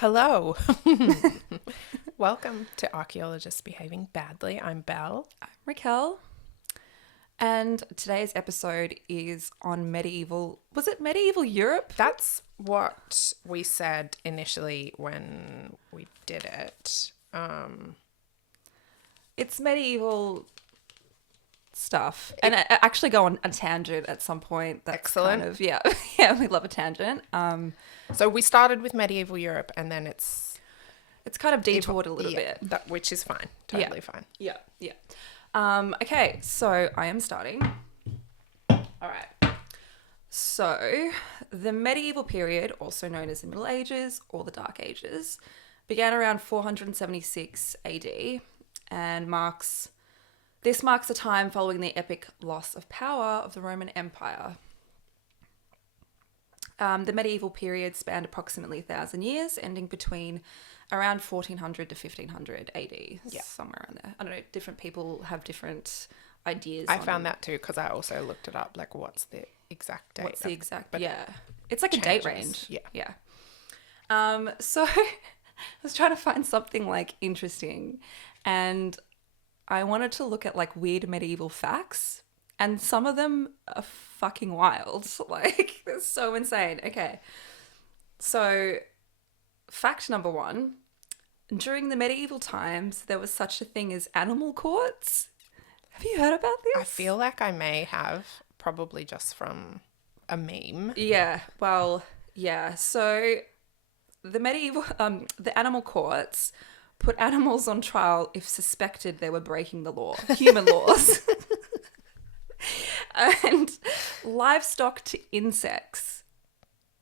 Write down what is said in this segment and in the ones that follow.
Hello. Welcome to Archaeologists Behaving Badly. I'm Belle. I'm Raquel, and today's episode is on was it medieval Europe? That's what we said initially when we did it. It's medieval stuff. And I actually go on a tangent at some point. That's Excellent. Kind of, yeah, yeah, we love a tangent. So we started with medieval Europe and then it's kind of detoured a little bit. which is fine. Totally fine. Yeah, yeah. Okay, so I am starting. All right. So the medieval period, also known as the Middle Ages or the Dark Ages, began around 476 AD and marks a time following the epic loss of power of the Roman Empire. The medieval period spanned approximately 1,000 years, ending between around 1400 to 1500 AD, somewhere around there. I don't know, different people have different ideas. I found that too because I also looked it up, like what's the exact date. What's the exact, yeah. It's like a date range. Yeah. Yeah. So I was trying to find something like interesting, and I wanted to look at like weird medieval facts, and some of them are fucking wild. Like, they're so insane. Okay. So, fact number 1. During the medieval times, there was such a thing as animal courts. Have you heard about this? I feel like I may have, probably just from a meme. Yeah. Well, yeah. So, the animal courts put animals on trial if suspected they were breaking the law, human laws. And livestock to insects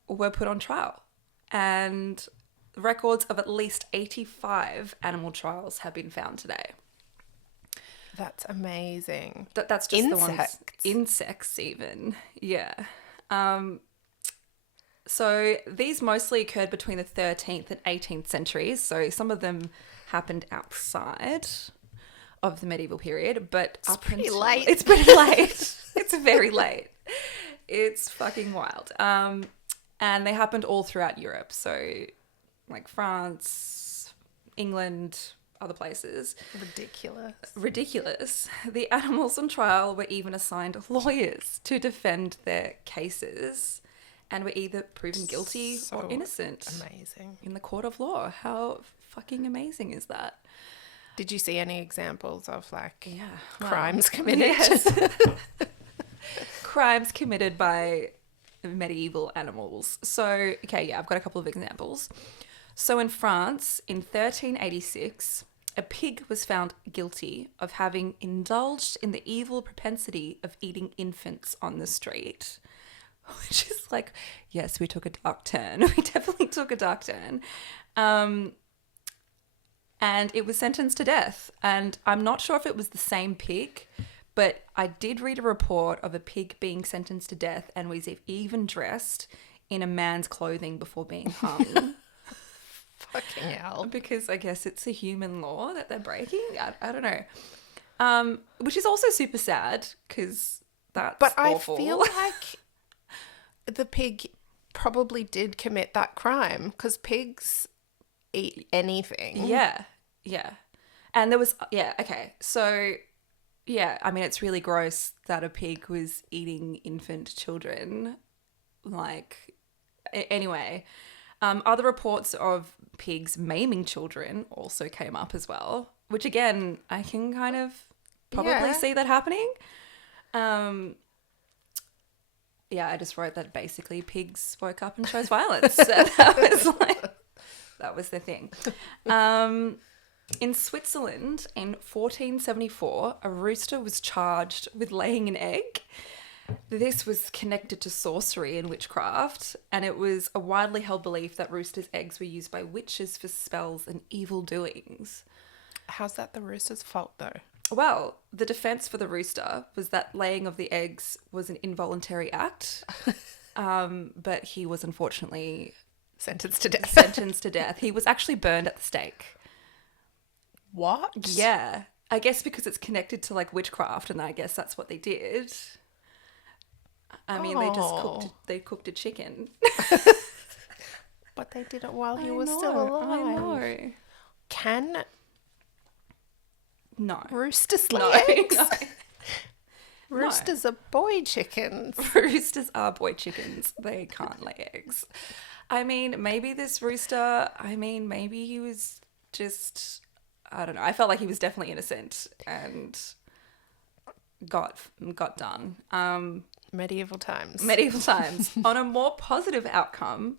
were put on trial. And records of at least 85 animal trials have been found today. That's amazing. That's just Insects. the ones. Insects even. Yeah. So these mostly occurred between the 13th and 18th centuries. So some of them happened outside of the medieval period, but It's pretty late. It's pretty late. It's very late. It's fucking wild. And they happened all throughout Europe. So like France, England, other places. Ridiculous. The animals on trial were even assigned lawyers to defend their cases and were either proven guilty or innocent. Amazing. In the court of law. How fucking amazing is that? Did you see any examples of like Wow. crimes committed? Yes. Crimes committed by medieval animals. So, okay, yeah, I've got a couple of examples. So in France, in 1386, a pig was found guilty of having indulged in the evil propensity of eating infants on the street. Which is like, yes, we took a dark turn. We definitely took a dark turn. And it was sentenced to death. And I'm not sure if it was the same pig, but I did read a report of a pig being sentenced to death and was even dressed in a man's clothing before being hung. Fucking hell. Because I guess it's a human law that they're breaking. I don't know. Which is also super sad because that's awful. I feel like the pig probably did commit that crime because pigs eat anything. Yeah. And there was, okay. So, yeah, I mean, it's really gross that a pig was eating infant children. Like, anyway, other reports of pigs maiming children also came up as well, which again, I can kind of probably see that happening. Yeah, I just wrote that basically pigs woke up and chose violence. So that was the thing. In Switzerland in 1474, a rooster was charged with laying an egg. This was connected to sorcery and witchcraft, and it was a widely held belief that roosters' eggs were used by witches for spells and evil doings. How's that the rooster's fault though? Well, the defense for the rooster was that laying of the eggs was an involuntary act, but he was unfortunately sentenced to death. He was actually burned at the stake. What? Yeah. I guess because it's connected to like witchcraft, and I guess that's what they did. I mean, they cooked a chicken. But they did it while he I was know, still alive. I know. Can No. roosters lay No, eggs? no. Roosters are boy chickens. Roosters are boy chickens. They can't lay eggs. I mean, maybe this rooster, maybe he was just, I don't know. I felt like he was definitely innocent and got done. Medieval times. Medieval times. On a more positive outcome,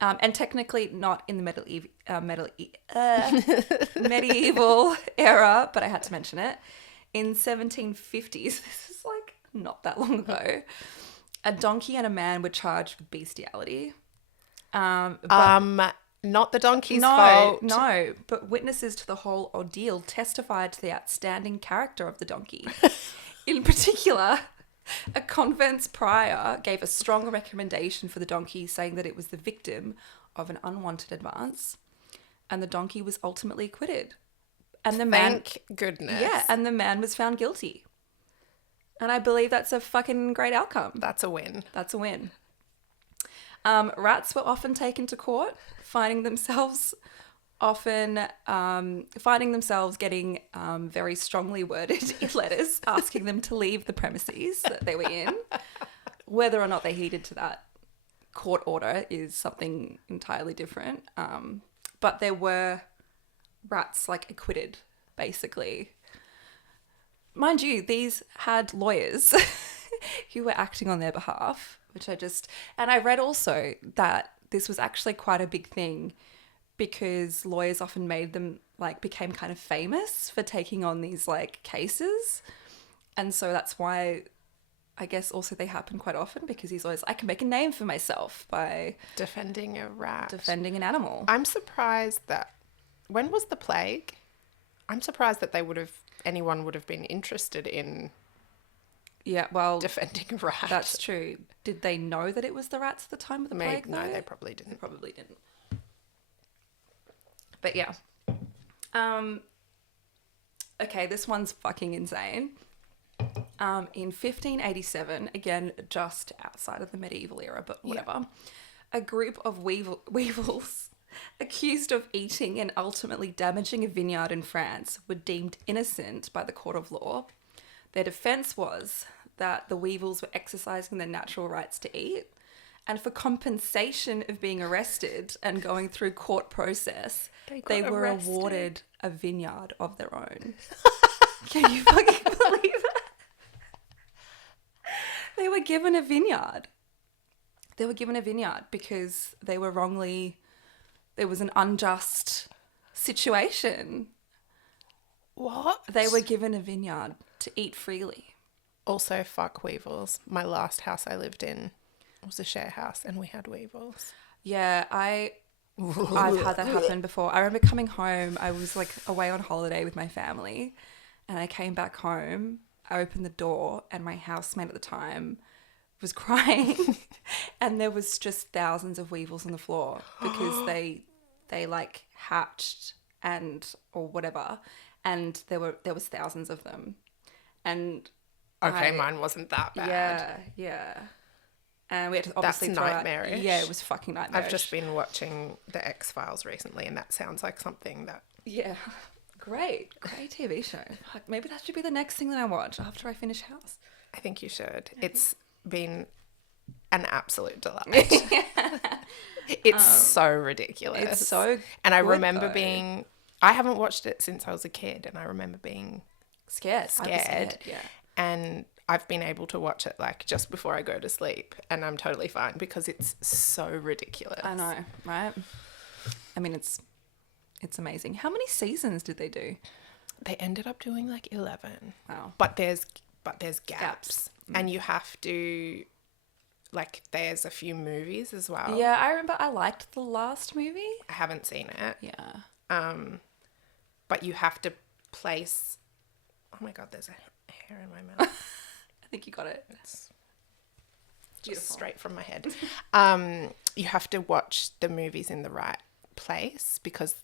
and technically not in the medieval era, but I had to mention it. In 1750s, this is like not that long ago, a donkey and a man were charged with bestiality. But Not the donkey's no, fault. no, but witnesses to the whole ordeal testified to the outstanding character of the donkey. In particular, a convent's prior gave a strong recommendation for the donkey, saying that it was the victim of an unwanted advance, and the donkey was ultimately acquitted. And the man, Thank goodness. yeah, and the man was found guilty. And I believe that's a fucking great outcome. That's a win. That's a win. Rats were often taken to court, finding themselves getting very strongly worded letters asking them to leave the premises that they were in. Whether or not they heeded to that court order is something entirely different. But there were rats like acquitted, basically. Mind you, these had lawyers who were acting on their behalf, and I read also that this was actually quite a big thing because lawyers often made them became kind of famous for taking on these cases. And so that's why I guess also they happen quite often, because he's always, I can make a name for myself by Defending a rat. defending an animal. I'm surprised that, when was the plague? I'm surprised that anyone would have been interested in Yeah, well, defending a rat. that's true. Did they know that it was the rats at the time of the plague? No, though? they probably didn't. Probably didn't. But yeah. Okay, this one's fucking insane. In 1587, again, just outside of the medieval era, but whatever, a group of weevils accused of eating and ultimately damaging a vineyard in France were deemed innocent by the court of law. Their defense was that the weevils were exercising their natural rights to eat, and for compensation of being arrested and going through court process, they were awarded a vineyard of their own. Can you fucking believe that? They were given a vineyard. They were given a vineyard because they were wrongly... There was an unjust situation. What? They were given a vineyard to eat freely. Also, fuck weevils. My last house I lived in was a share house and we had weevils. Yeah, I've had that happen before. I remember coming home. I was away on holiday with my family, and I came back home. I opened the door, and my housemate at the time was crying, and there was just thousands of weevils on the floor because they hatched or whatever, and there was thousands of them, and okay, mine wasn't that bad. Yeah. And we had to obviously That's throw out... nightmarish. Yeah, it was fucking nightmarish. I've just been watching The X-Files recently, and that sounds like something that... Yeah. Great TV show. Fuck, maybe that should be the next thing that I watch after I finish House. I think you should. It's been an absolute delight. It's so ridiculous. It's so And I good, remember though. I haven't watched it since I was a kid, and I remember being Scared. I was scared. yeah. And I've been able to watch it just before I go to sleep, and I'm totally fine because it's so ridiculous. I know, right? I mean, it's amazing. How many seasons did they do? They ended up doing 11. Wow. But there's gaps. And you have to there's a few movies as well. Yeah, I remember I liked the last movie. I haven't seen it. Yeah. But you have to place... Oh my God, there's a hair in my mouth. I think you got it. It's just Beautiful. straight from my head. You have to watch the movies in the right place because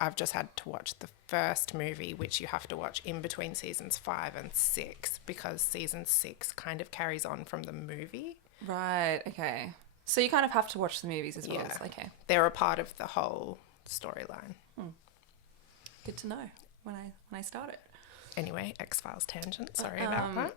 I've just had to watch the first movie, which you have to watch in between seasons 5 and 6 because season 6 kind of carries on from the movie. Right, okay. So you kind of have to watch the movies as well. Yeah. Okay. They're a part of the whole storyline. Good to know when I start it. Anyway, X-Files tangent. Sorry about that.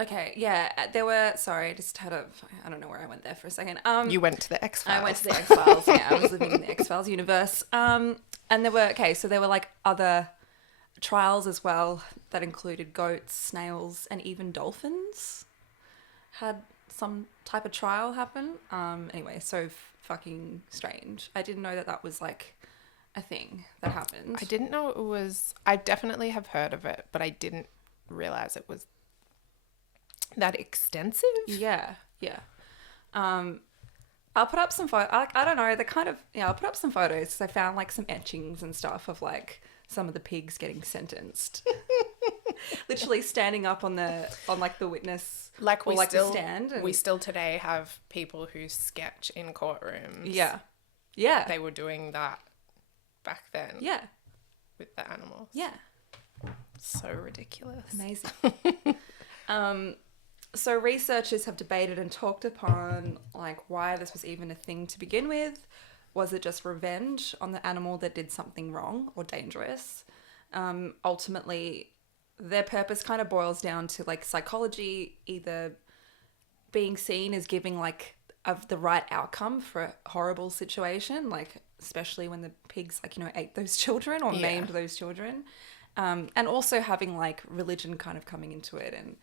Okay, yeah, there were, sorry, I just had I don't know where I went there for a second. You went to the X-Files. I went to the X-Files, yeah, I was living in the X-Files universe. And there were like other trials as well that included goats, snails, and even dolphins had some type of trial happen. Anyway, so fucking strange. I didn't know that was like a thing that happened. I didn't know it was... I definitely have heard of it, but I didn't realise it was that extensive. Yeah. I'll put up some photos. I don't know. I'll put up some photos because I found like some etchings and stuff of like some of the pigs getting sentenced. Literally standing up on the witness, Like we still the stand. We still today have people who sketch in courtrooms. Yeah. They were doing that back then. Yeah. With the animals. Yeah. So ridiculous. Amazing. So researchers have debated and talked upon like why this was even a thing to begin with. Was it just revenge on the animal that did something wrong or dangerous? Ultimately, their purpose kind of boils down to like psychology, either being seen as giving like of the right outcome for a horrible situation, like especially when the pigs like, you know, ate those children or maimed those children. And also having like religion kind of coming into it and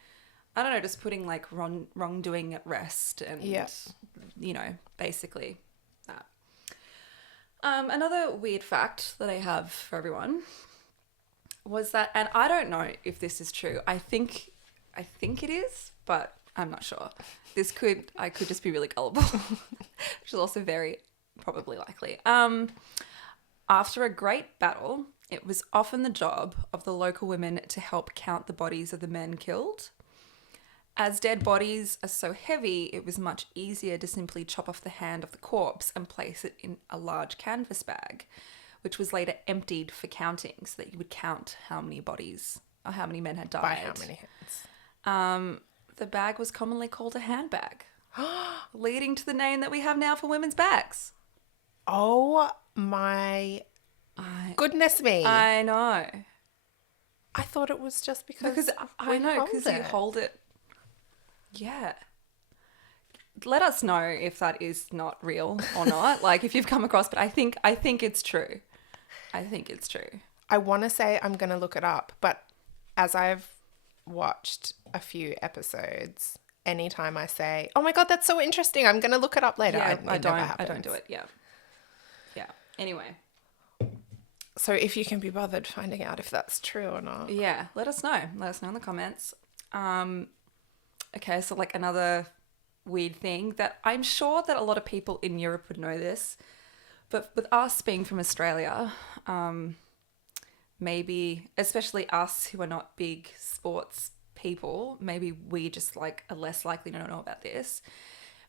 I don't know, just putting like wrongdoing at rest and, you know, basically that. Another weird fact that I have for everyone was that, and I don't know if this is true. I think it is, but I'm not sure. I could just be really gullible, which is also very probably likely. After a great battle, it was often the job of the local women to help count the bodies of the men killed. As dead bodies are so heavy, it was much easier to simply chop off the hand of the corpse and place it in a large canvas bag, which was later emptied for counting so that you would count how many bodies or how many men had died. By how many hands? The bag was commonly called a handbag, leading to the name that we have now for women's bags. Oh my goodness me. I know. I thought it was just because I know, because you hold it. Yeah. Let us know if that is not real or not. Like if you've come across, but I think it's true. I think it's true. I want to say I'm going to look it up, but as I've watched a few episodes, anytime I say, "Oh my God, that's so interesting. I'm going to look it up later." Yeah, I don't do it. Yeah. Yeah. Anyway. So if you can be bothered finding out if that's true or not. Yeah, let us know. Let us know in the comments. Okay, so like another weird thing that I'm sure that a lot of people in Europe would know this, but with us being from Australia, maybe, especially us who are not big sports people, maybe we just like are less likely to know about this.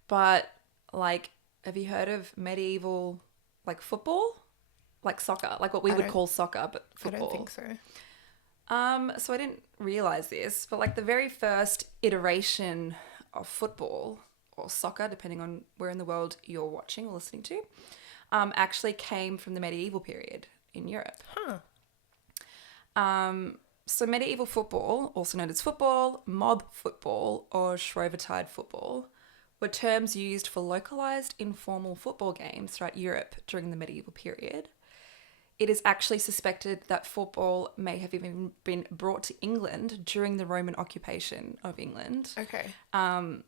But like, have you heard of medieval like football? Like soccer, like what we would call soccer, but football. I don't think so. So I didn't realize this, but like the very first iteration of football or soccer, depending on where in the world you're watching or listening to, actually came from the medieval period in Europe. So medieval football, also known as football, mob football, or Shrovetide football, were terms used for localized informal football games throughout Europe during the medieval period. It is actually suspected that football may have even been brought to England during the Roman occupation of England. Okay. And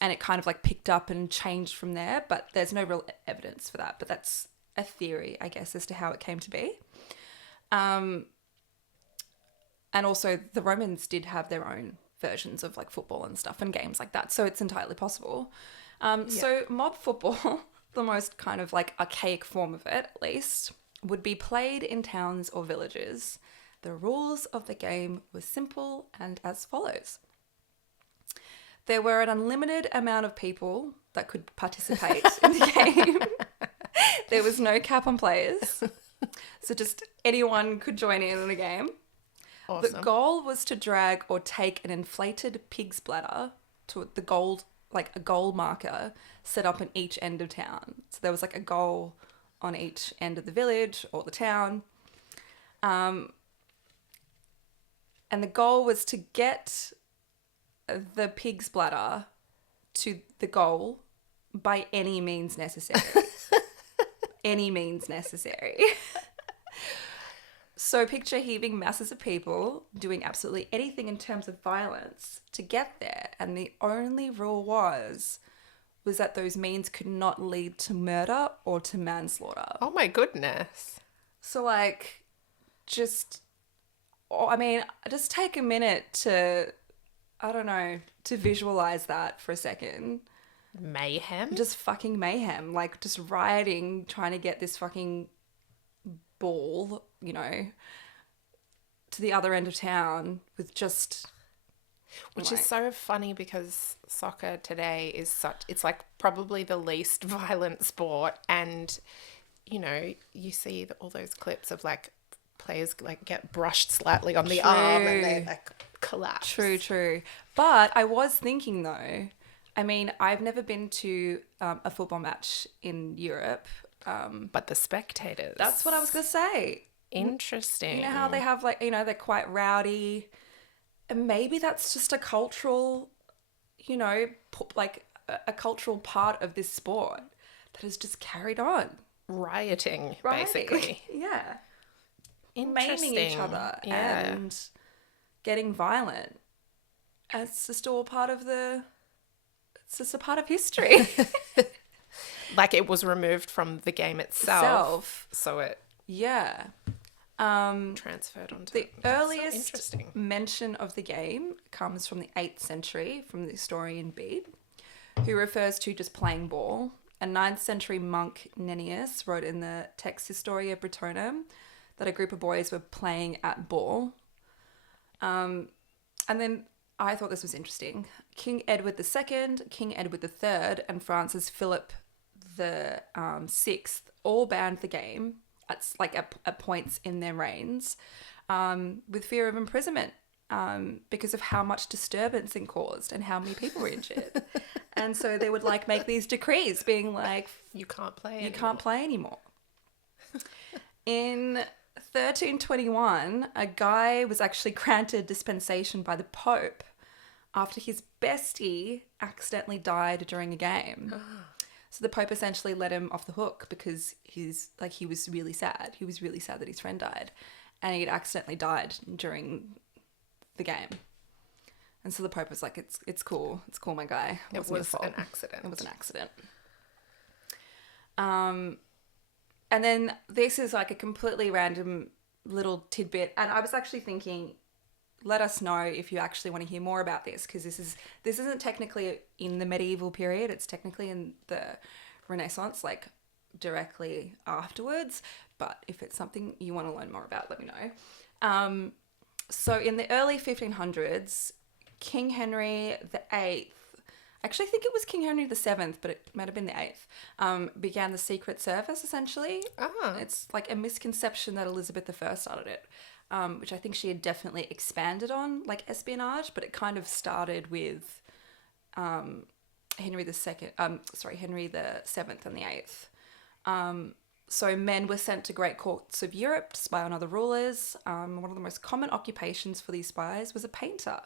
it kind of like picked up and changed from there, but there's no real evidence for that. But that's a theory, I guess, as to how it came to be. And also the Romans did have their own versions of like football and stuff and games like that. So it's entirely possible. So mob football, the most kind of like archaic form of it, at least, would be played in towns or villages. The rules of the game were simple and as follows. There were an unlimited amount of people that could participate in the game. There was no cap on players. So just anyone could join in the game. Awesome. The goal was to drag or take an inflated pig's bladder to the gold, like a goal marker set up in each end of town. So there was like a goal on each end of the village or the town. And the goal was to get the pig's bladder to the goal by any means necessary. Any means necessary. So picture heaving masses of people doing absolutely anything in terms of violence to get there. And the only rule was that those means could not lead to murder or to manslaughter. Oh my goodness. So like, just take a minute to, I don't know, to visualize that for a second. Mayhem? Just fucking mayhem. Like, just rioting, trying to get this fucking ball, you know, to the other end of town with just... Which is so funny because soccer today is it's like probably the least violent sport. And, you know, you see all those clips of like players like get brushed slightly on the arm and they like collapse. True. But I was thinking though, I mean, I've never been to a football match in Europe. But the spectators. That's what I was going to say. Interesting. You know how they have like, you know, they're quite rowdy. And maybe that's just a cultural, you know, like a cultural part of this sport that has just carried on. Rioting, basically. Yeah. Interesting. Maiming each other and getting violent. It's just all part of it's just a part of history. Like it was removed from the game itself. So it transferred onto the earliest interesting mention of the game comes from the 8th century from the historian Bede, who refers to just playing ball. A 9th century monk Nennius wrote in the Text Historia Brittonum that a group of boys were playing at ball. And then I thought this was interesting. King Edward II, King Edward III, and Francis Philip the Sixth all banned the game at points in their reigns, with fear of imprisonment, because of how much disturbance it caused and how many people were injured. And so they would like make these decrees being like, you can't play anymore. In 1321, a guy was actually granted dispensation by the Pope after his bestie accidentally died during a game. So the Pope essentially let him off the hook because he was really sad. He was really sad that his friend died and he'd accidentally died during the game. And so the Pope was like, it's cool. It's cool, my guy. It was an accident. It was an accident. And then this is like a completely random little tidbit. And I was actually thinking, let us know if you actually want to hear more about this, because this isn't technically in the medieval period. It's technically in the Renaissance, like directly afterwards. But if it's something you want to learn more about, let me know. So in the early 1500s, King Henry VIII, I actually think it was King Henry VII, but it might have been the 8th, began the Secret Service, essentially. It's like a misconception that Elizabeth I started it. Which I think she had definitely expanded on, like espionage, but it kind of started with Henry VII and the 8th. So men were sent to great courts of Europe to spy on other rulers. One of the most common occupations for these spies was a painter.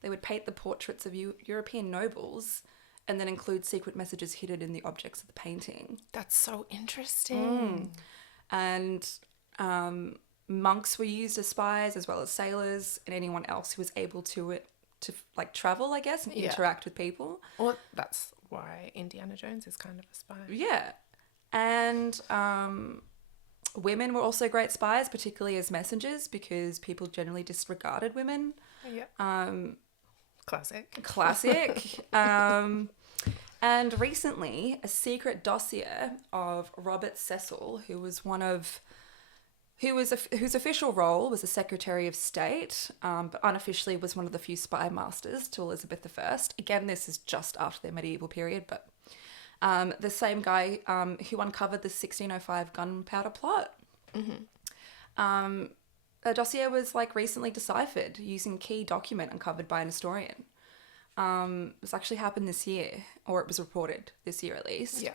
They would paint the portraits of European nobles and then include secret messages hidden in the objects of the painting. That's so interesting. And monks were used as spies, as well as sailors and anyone else who was able to like travel, I guess, and interact with people. Well, that's why Indiana Jones is kind of a spy. Yeah. And women were also great spies, particularly as messengers, because people generally disregarded women. Yeah. Classic. And recently, a secret dossier of Robert Cecil, whose official role was the Secretary of State, but unofficially was one of the few spy masters to Elizabeth I. Again, this is just after the medieval period, but the same guy who uncovered the 1605 gunpowder plot. The dossier was like recently deciphered using a key document uncovered by an historian. This actually happened this year, or it was reported this year at least. Yeah.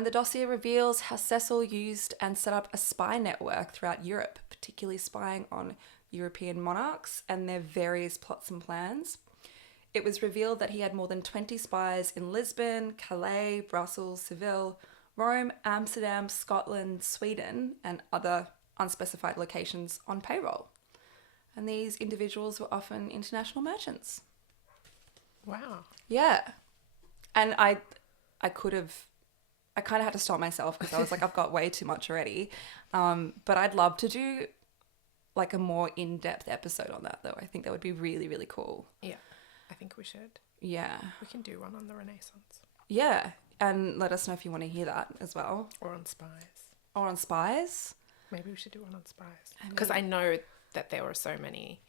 The dossier reveals how Cecil used and set up a spy network throughout Europe, particularly spying on European monarchs and their various plots and plans. It was revealed that he had more than 20 spies in Lisbon, Calais, Brussels, Seville, Rome, Amsterdam, Scotland, Sweden, and other unspecified locations on payroll. And these individuals were often international merchants. Wow. Yeah. And I kind of had to stop myself because I was like, I've got way too much already. But I'd love to do like a more in-depth episode on that though. I think that would be really, really cool. Yeah, I think we should. Yeah. We can do one on the Renaissance. Yeah. And let us know if you want to hear that as well. Or on spies. Or on spies. Maybe we should do one on spies. Because I know that there were so many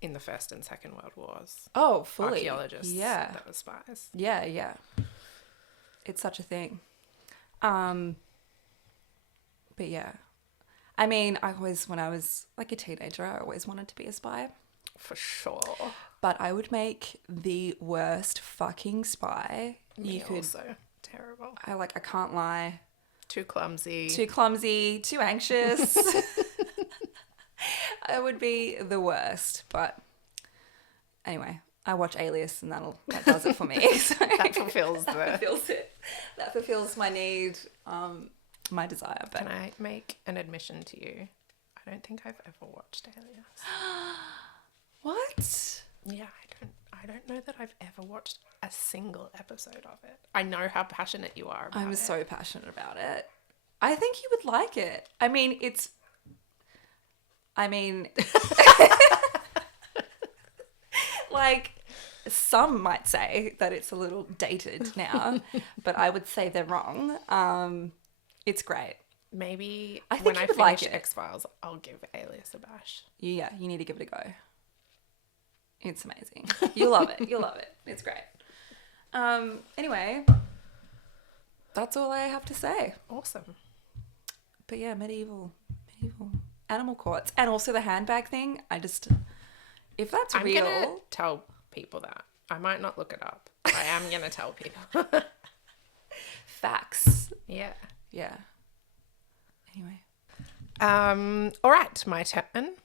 in the First and Second World Wars. Oh, fully. Archaeologists that were spies. Yeah, yeah. It's such a thing. But yeah. I mean, when I was like a teenager, I always wanted to be a spy. For sure. But I would make the worst fucking spy. Also terrible. I can't lie. Too clumsy. Too anxious. I would be the worst. But anyway, I watch Alias and that does it for me. So that fulfills That fulfills my need, my desire. But can I make an admission to you? I don't think I've ever watched Alias. What? Yeah, I don't know that I've ever watched a single episode of it. I know how passionate you are about it. I'm so passionate about it. I think you would like it. I mean, like, some might say that it's a little dated now, but I would say they're wrong. It's great. Maybe I think when you I would finish like it. X-Files, I'll give Alias a bash. Yeah, you need to give it a go. It's amazing. You'll love it. You'll love it. It's great. Anyway, that's all I have to say. Awesome. But yeah, medieval animal courts. And also the handbag thing. If that's I'm real. going to tell people that. I might not look it up. I am going to tell people. Facts. Yeah. Yeah. Anyway. All right, my turn.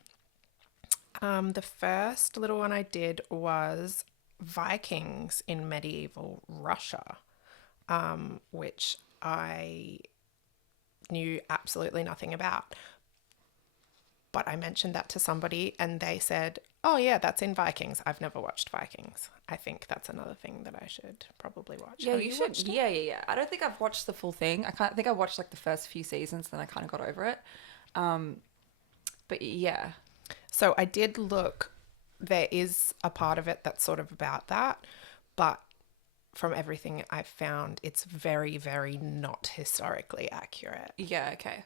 The first little one I did was Vikings in medieval Russia, which I knew absolutely nothing about. But I mentioned that to somebody and they said, oh yeah, that's in Vikings. I've never watched Vikings. I think that's another thing that I should probably watch. Yeah, Have you should. watched it? Yeah. I don't think I've watched the full thing. I think I watched like the first few seasons, then I kind of got over it. But yeah. So I did look. There is a part of it that's sort of about that, but from everything I've found, it's very, very not historically accurate. Yeah, okay.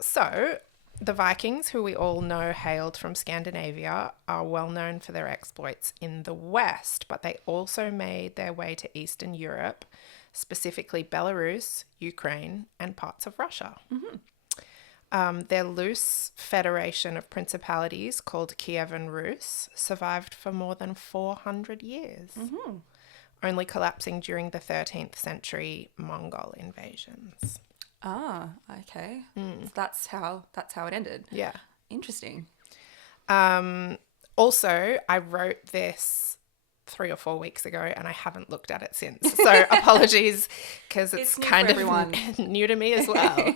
So the Vikings, who we all know hailed from Scandinavia, are well known for their exploits in the West, but they also made their way to Eastern Europe, specifically Belarus, Ukraine, and parts of Russia. Mm-hmm. Their loose federation of principalities called Kievan Rus survived for more than 400 years, only collapsing during the 13th century Mongol invasions. Ah, okay. So that's how it ended. Yeah. Interesting. Also, I wrote this 3 or 4 weeks ago and I haven't looked at it since. So apologies because it's kind of new to me as well.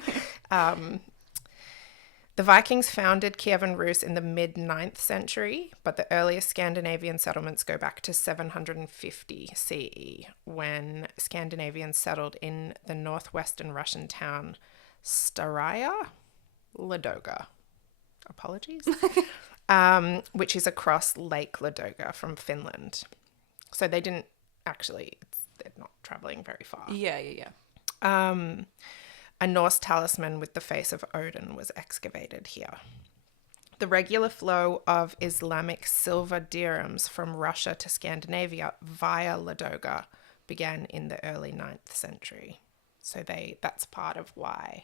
The Vikings founded Kievan Rus in the mid-9th century, but the earliest Scandinavian settlements go back to 750 CE, when Scandinavians settled in the northwestern Russian town Staraya Ladoga. Apologies. Which is across Lake Ladoga from Finland. So they didn't actually, they're not traveling very far. Yeah. A Norse talisman with the face of Odin was excavated here. The regular flow of Islamic silver dirhams from Russia to Scandinavia via Ladoga began in the early 9th century. So that's part of why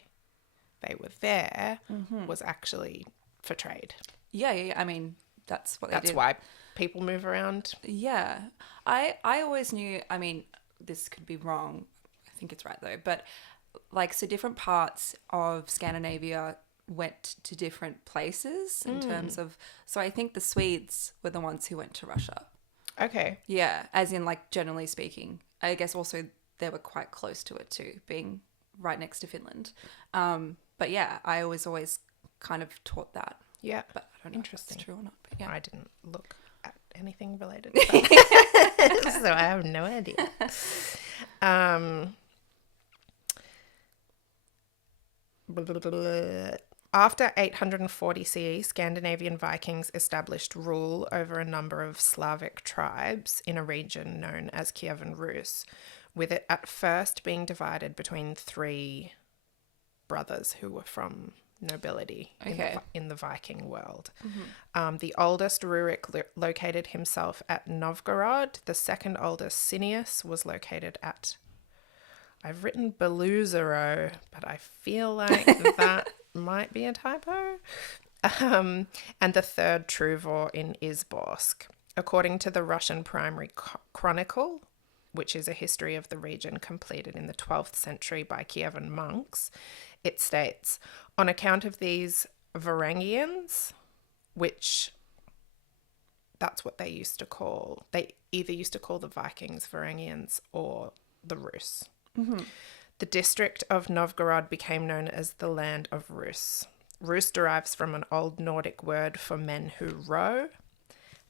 they were there, was actually for trade. Yeah. I mean, that's what they did. That's why people move around. Yeah. I always knew, I mean, this could be wrong. I think it's right though. But like, so different parts of Scandinavia went to different places in terms of, so I think the Swedes were the ones who went to Russia. Okay. Yeah. As in, like, generally speaking. I guess also they were quite close to it too, being right next to Finland. But yeah, I was always kind of taught that. Yeah. But I don't know if that's true or not. But yeah. I didn't look at anything related to that. So I have no idea. After 840 CE, Scandinavian Vikings established rule over a number of Slavic tribes in a region known as Kievan Rus, with it at first being divided between three brothers who were from nobility in the Viking world. The oldest, Rurik, located himself at Novgorod. The second oldest, Cineas, was located at, I've written Beluzero, but I feel like that might be a typo. And the third, Truvor, in Izborsk. According to the Russian Primary Chronicle, which is a history of the region completed in the 12th century by Kievan monks, it states, on account of these Varangians, which that's what they used to call, they either used to call the Vikings Varangians or the Rus. The district of Novgorod became known as the land of Rus. Rus derives from an old Nordic word for men who row.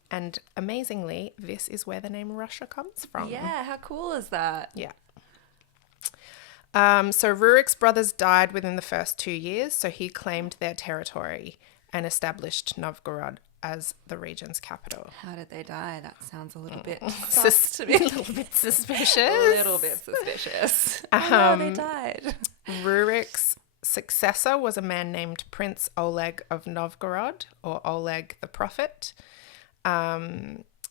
And amazingly, this is where the name Russia comes from. Yeah, how cool is that? Yeah. So Rurik's brothers died within the first 2 years, so he claimed their territory and established Novgorod as the region's capital. How did they die? That sounds a little bit sus to me. A little bit suspicious. A little bit suspicious. Oh, no, they died. Rurik's successor was a man named Prince Oleg of Novgorod, or Oleg the Prophet.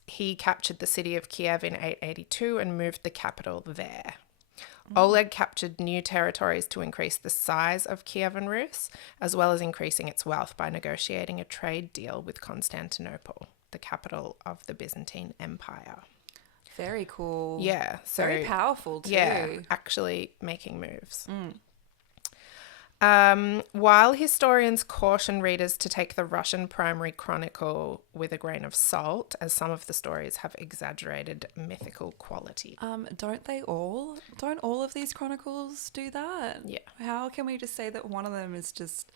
He captured the city of Kiev in 882 and moved the capital there. Oleg captured new territories to increase the size of Kievan Rus, as well as increasing its wealth by negotiating a trade deal with Constantinople, the capital of the Byzantine Empire. Very cool. Yeah. So, very powerful too. Yeah, actually making moves. While historians caution readers to take the Russian Primary Chronicle with a grain of salt, as some of the stories have exaggerated mythical quality. Don't they all? Don't all of these chronicles do that? Yeah. How can we just say that one of them is just,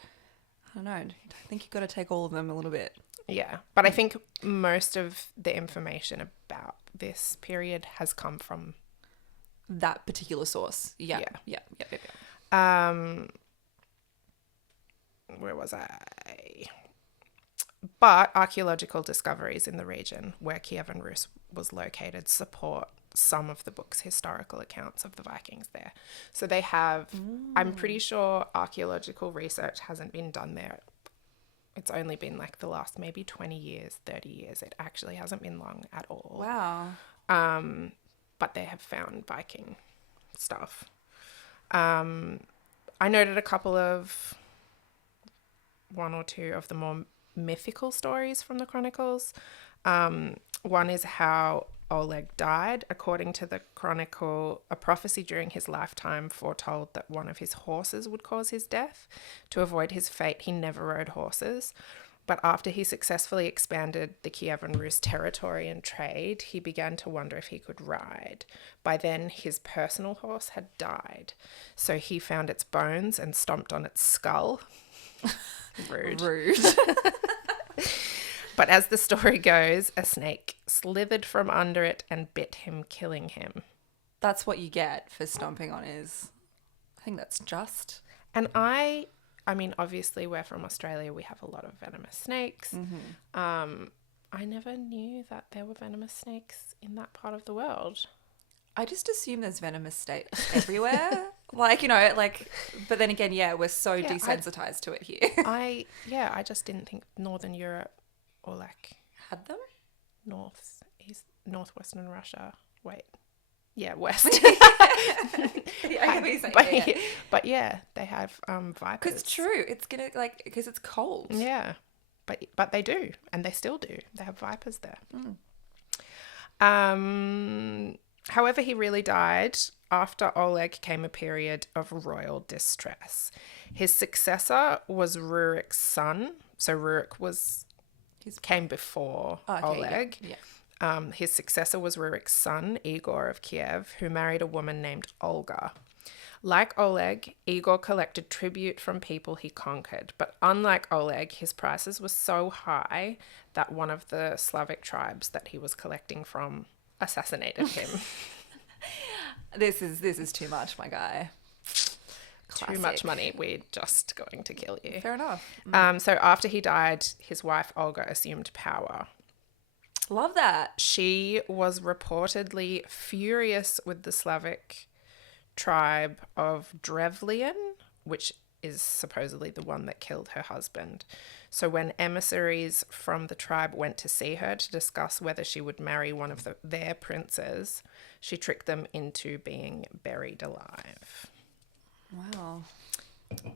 I don't know, I think you've got to take all of them a little bit. Yeah, but I think most of the information about this period has come from that particular source. Yeah. Yeah. Where was I? But archaeological discoveries in the region where Kievan Rus was located support some of the book's historical accounts of the Vikings there. So they have, I'm pretty sure archaeological research hasn't been done there. It's only been like the last maybe 20 years, 30 years. It actually hasn't been long at all. Wow. But they have found Viking stuff. I noted a couple of one or two of the more mythical stories from the chronicles. One is how Oleg died. According to the chronicle, a prophecy during his lifetime foretold that one of his horses would cause his death. To avoid his fate, he never rode horses. But after he successfully expanded the Kievan Rus territory and trade, he began to wonder if he could ride. By then, his personal horse had died. So he found its bones and stomped on its skull. Rude. But as the story goes, a snake slithered from under it and bit him, killing him. That's what you get for stomping on his. I think that's just. And I mean, obviously we're from Australia. We have a lot of venomous snakes. I never knew that there were venomous snakes in that part of the world. I just assume there's venomous snakes everywhere. But then again, yeah, we're so desensitized to it here. I just didn't think Northern Europe or like had them. Northwestern Russia. Wait. Yeah, West. But yeah, they have vipers. Because it's true. It's gonna because it's cold. Yeah. but they do, and they still do. They have vipers there. However, he really died. After Oleg came a period of royal distress. His successor was Rurik's son. So Rurik came before Oleg. Yeah. His successor was Rurik's son, Igor of Kiev, who married a woman named Olga. Like Oleg, Igor collected tribute from people he conquered. But unlike Oleg, his prices were so high that one of the Slavic tribes that he was collecting from assassinated him. This is too much, my guy. Classic. Too much money. We're just going to kill you. Fair enough. So after he died, his wife Olga assumed power. Love that. She was reportedly furious with the Slavic tribe of Drevlian, which is supposedly the one that killed her husband. So when emissaries from the tribe went to see her to discuss whether she would marry one of their princes, she tricked them into being buried alive. Wow.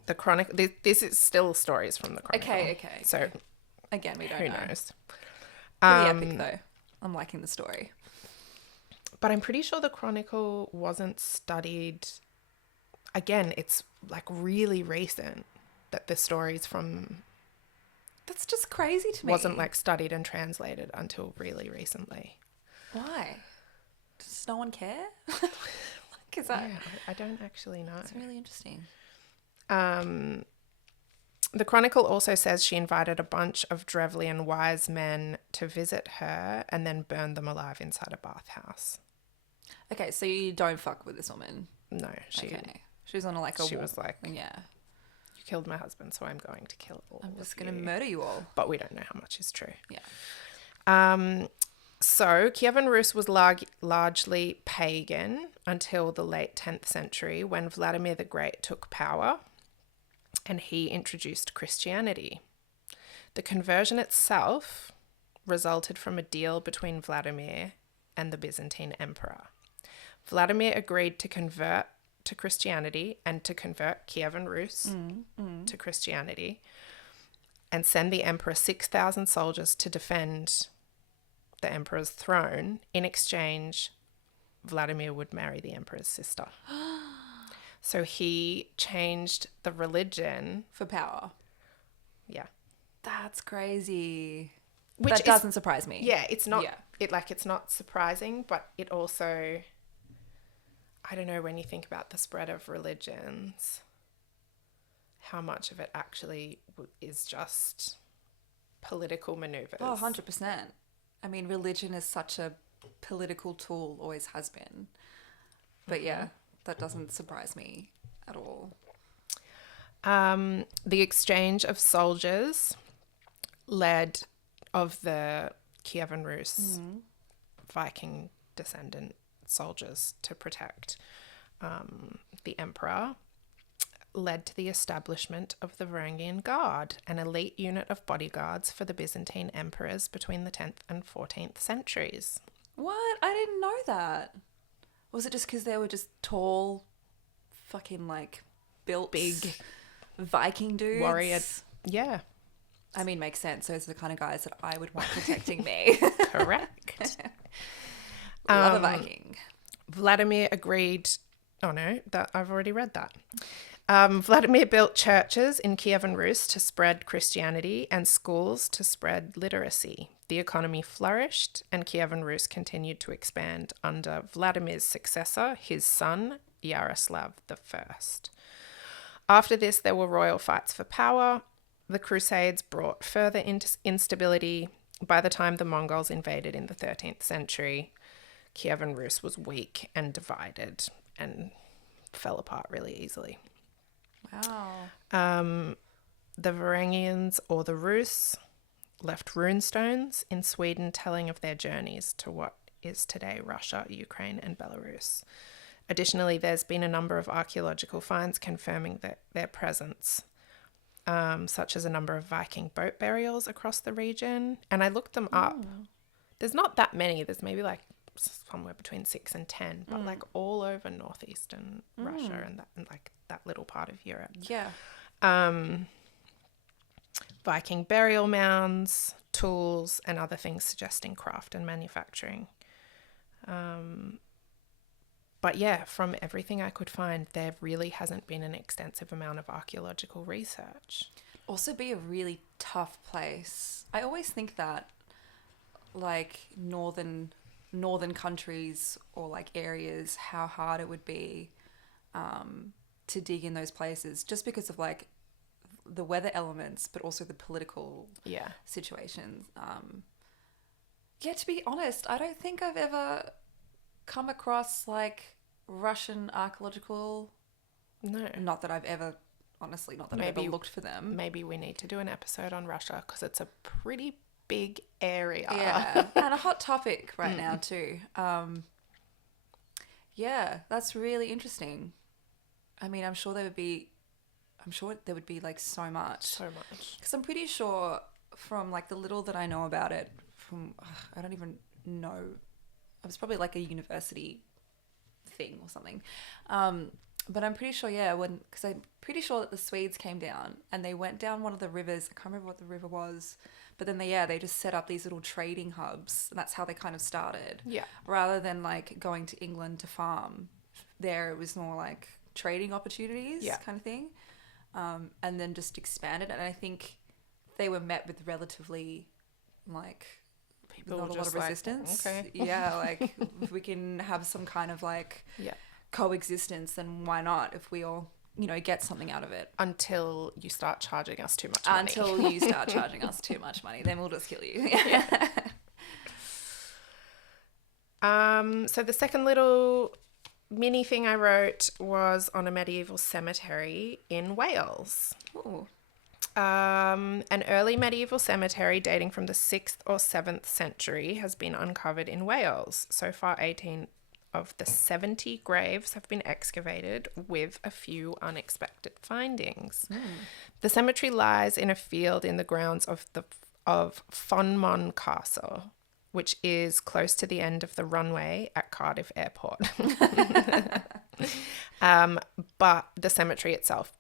The Chronicle. This is still stories from the Chronicle. Okay. So again, we don't who know. knows? Pretty epic though. I'm liking the story. But I'm pretty sure the Chronicle wasn't studied. Again, it's like really recent that the stories from. That's just crazy to me. Wasn't like studied and translated until really recently. Why? Does no one care? Like, is that? Yeah, I don't actually know. It's really interesting. The Chronicle also says she invited a bunch of Drevlian wise men to visit her and then burned them alive inside a bathhouse. Okay, so you don't fuck with this woman. No, she was on she was like, yeah, you killed my husband, so I'm going to kill all I'm just of going to you. murder you all. But we don't know how much is true. Yeah. So Kievan Rus was largely pagan until the late 10th century when Vladimir the Great took power and he introduced Christianity. The conversion itself resulted from a deal between Vladimir and the Byzantine emperor. Vladimir agreed to convert to Christianity and to convert Kievan Rus to Christianity and send the emperor 6,000 soldiers to defend the emperor's throne. In exchange, Vladimir would marry the emperor's sister. So he changed the religion. For power. Yeah. That's crazy. Which doesn't surprise me. Yeah, it's not it's not surprising, but it also, I don't know, when you think about the spread of religions, how much of it actually is just political maneuvers. Oh, 100%. I mean, religion is such a political tool, always has been. But yeah, that doesn't surprise me at all. The exchange of soldiers of the Kievan Rus Viking descendant soldiers to protect the emperor led to the establishment of the Varangian Guard, an elite unit of bodyguards for the Byzantine emperors between the 10th and 14th centuries. What? I didn't know that. Was it just because they were just tall, fucking like built, big Viking dudes? Warrior. Yeah. I mean, makes sense. Those are the kind of guys that I would want protecting me. Correct. Love a Viking. Vladimir agreed. Oh no, I've already read that. Vladimir built churches in Kievan Rus to spread Christianity and schools to spread literacy. The economy flourished and Kievan Rus continued to expand under Vladimir's successor, his son, Yaroslav I. After this, there were royal fights for power. The Crusades brought further instability. By the time the Mongols invaded in the 13th century, Kievan Rus was weak and divided and fell apart really easily. Wow. The Varangians, or the Rus, left runestones in Sweden telling of their journeys to what is today Russia, Ukraine, and Belarus. Additionally, there's been a number of archaeological finds confirming their presence, such as a number of Viking boat burials across the region. And I looked them up. There's not that many. There's maybe like somewhere between 6 and 10, but like all over northeastern Russia and like that little part of Europe. Yeah. Viking burial mounds, tools, and other things suggesting craft and manufacturing. But yeah, from everything I could find, there really hasn't been an extensive amount of archaeological research. Also be a really tough place. I always think that like northern countries or like areas, how hard it would be to dig in those places just because of like the weather elements, but also the political situations. Yeah, to be honest, I don't think I've ever come across like Russian archaeological. No. Not that I've ever, honestly, not that I've ever looked for them. Maybe we need to do an episode on Russia because it's a pretty big area. Yeah, and a hot topic right now too. Yeah, that's really interesting. I mean, I'm sure there would be like so much. So much. Because I'm pretty sure from like the little that I know about it, I don't even know. It was probably like a university thing or something. But I'm pretty sure, because I'm pretty sure that the Swedes came down and they went down one of the rivers. I can't remember what the river was. But then they just set up these little trading hubs. And that's how they kind of started. Yeah. Rather than like going to England to farm. There it was more like trading opportunities kind of thing. And then just expanded. And I think they were met with relatively like People not a lot of resistance. Okay. Yeah, like if we can have some kind of like coexistence, then why not? If we all, get something out of it. Until you start charging us too much money. Until you start charging us too much money, then we'll just kill you. So the second little mini thing I wrote was on a medieval cemetery in Wales. Ooh. An early medieval cemetery dating from the 6th or 7th century has been uncovered in Wales. So far, 18 of the 70 graves have been excavated with a few unexpected findings. The cemetery lies in a field in the grounds of Fonmon Castle, which is close to the end of the runway at Cardiff Airport. But the cemetery itself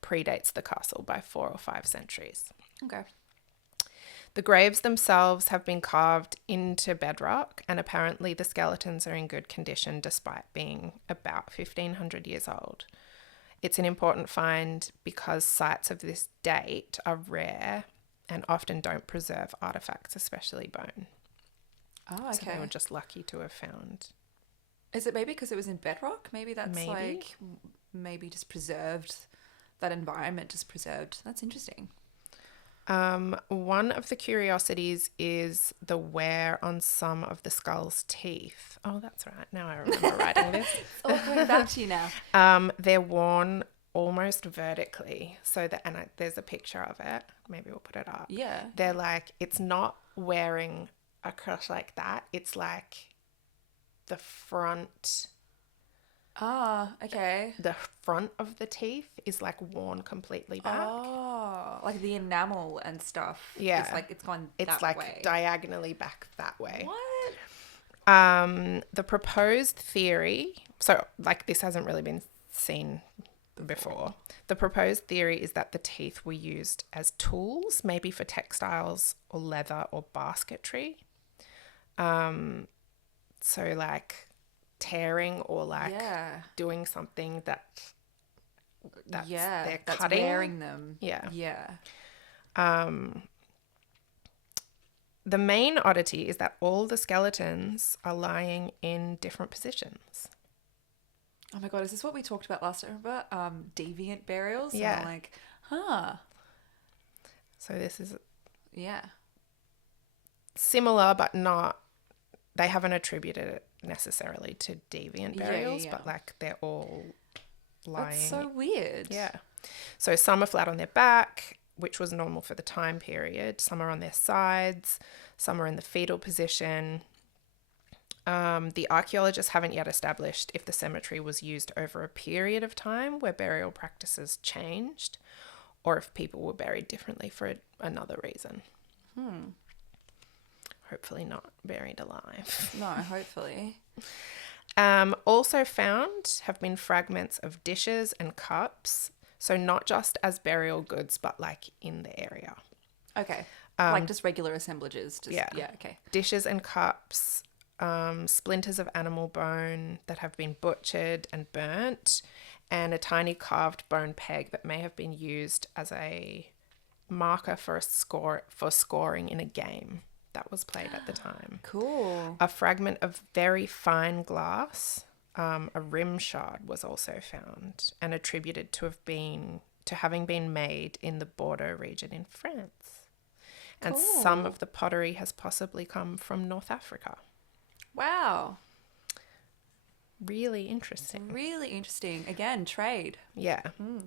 predates the castle by 4 or 5 centuries. Okay. The graves themselves have been carved into bedrock, and apparently the skeletons are in good condition despite being about 1,500 years old. It's an important find because sites of this date are rare and often don't preserve artifacts, especially bone. Oh, okay. So they were just lucky to have found. Is it maybe because it was in bedrock? Maybe that's Maybe. like maybe just preserved, that environment just preserved. That's interesting. One of the curiosities is the wear on some of the skull's teeth. Oh, that's right. Now I remember writing this. It's all coming back to you now. They're worn almost vertically. So that, and there's a picture of it. Maybe we'll put it up. Yeah. They're like, it's not wearing across like that. It's like the front. Ah, okay. The front of the teeth is like worn completely back. Oh, like the enamel and stuff. Yeah. It's like it's gone It's that like way. diagonally back that way. What? The proposed theory, so like this hasn't really been seen before. The proposed theory is that the teeth were used as tools, maybe for textiles or leather or basketry. So like tearing or like doing something that's they're that's cutting. wearing them. Yeah. Yeah. The main oddity is that all the skeletons are lying in different positions. Oh my God, is this what we talked about last time? Remember deviant burials? Yeah. And I'm like, huh. So this is Yeah. similar, but not, they haven't attributed it necessarily to deviant burials, but like they're all lying. That's so weird. Yeah. So some are flat on their back, which was normal for the time period. Some are on their sides. Some are in the fetal position. The archaeologists haven't yet established if the cemetery was used over a period of time where burial practices changed, or if people were buried differently for another reason. Hopefully not buried alive. No, hopefully. Also found have been fragments of dishes and cups. So not just as burial goods, but like in the area. Okay. Like just regular assemblages. Just, yeah. Yeah, okay. Dishes and cups, splinters of animal bone that have been butchered and burnt, and a tiny carved bone peg that may have been used as a marker for scoring in a game that was played at the time. Cool. A fragment of very fine glass, a rim shard, was also found and attributed to having been made in the Bordeaux region in France. And some of the pottery has possibly come from North Africa. Wow. Really interesting. Really interesting. Again, trade. Yeah.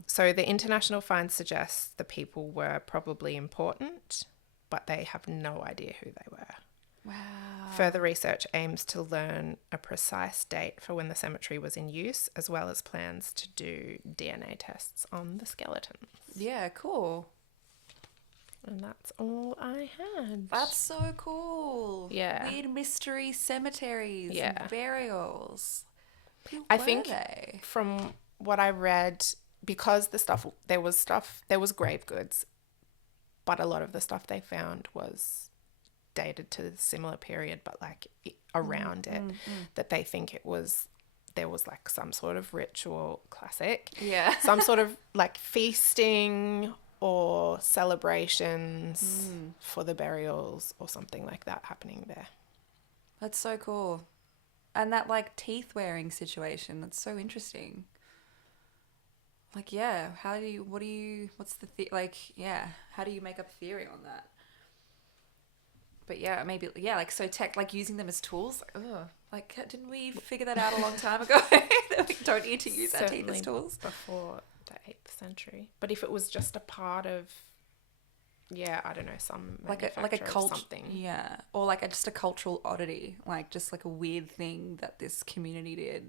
So the international find suggests the people were probably important, but they have no idea who they were. Wow. Further research aims to learn a precise date for when the cemetery was in use, as well as plans to do DNA tests on the skeletons. Yeah, cool. And that's all I had. That's so cool. Yeah. Weird mystery cemeteries Yeah. and burials. Who I were think they? from what I read, because there was grave goods, but a lot of the stuff they found was dated to a similar period, but like around it, that they think there was like some sort of ritual, classic, Yeah. some sort of like feasting or celebrations for the burials or something like that happening there. That's so cool. And that like teeth wearing situation, that's so interesting. Like, yeah, how do you, how do you make up a theory on that? But yeah, maybe, yeah, like, so like using them as tools, like, didn't we figure that out a long time ago? That we don't need to use our teeth as tools? Before the 8th century. But if it was just a part of, I don't know, some like a manufacture cult, of something. Yeah, or like just a cultural oddity, like just like a weird thing that this community did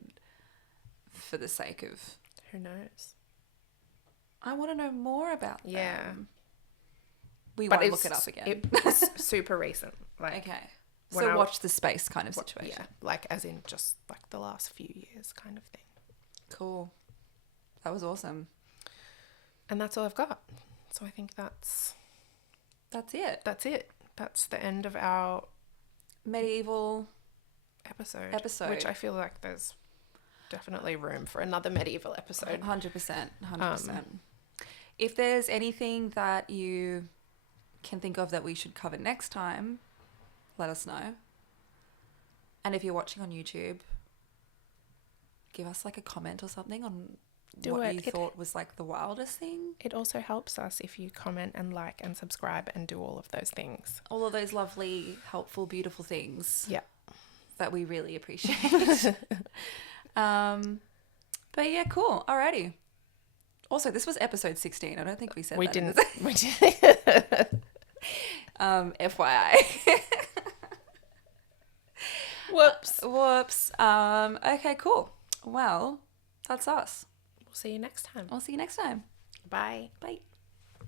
for the sake of. Who knows? I want to know more about them. We won't look it up again. It's super recent. Like, okay. So watch the space kind of situation. Yeah, like as in just like the last few years kind of thing. Cool. That was awesome. And that's all I've got. So I think that's it. That's it. That's the end of our medieval episode. Which I feel like there's definitely room for another medieval episode. 100%. 100%. If there's anything that you can think of that we should cover next time, let us know. And if you're watching on YouTube, give us like a comment or something on what you thought was like the wildest thing. It also helps us if you comment and like and subscribe and do all of those things. All of those lovely, helpful, beautiful things. Yeah. That we really appreciate. But yeah, cool. Alrighty. Also, this was episode 16. I don't think we said we that. Didn't. We didn't. FYI. Whoops. Okay, cool. Well, that's us. We'll see you next time. I'll see you next time. Bye. Bye.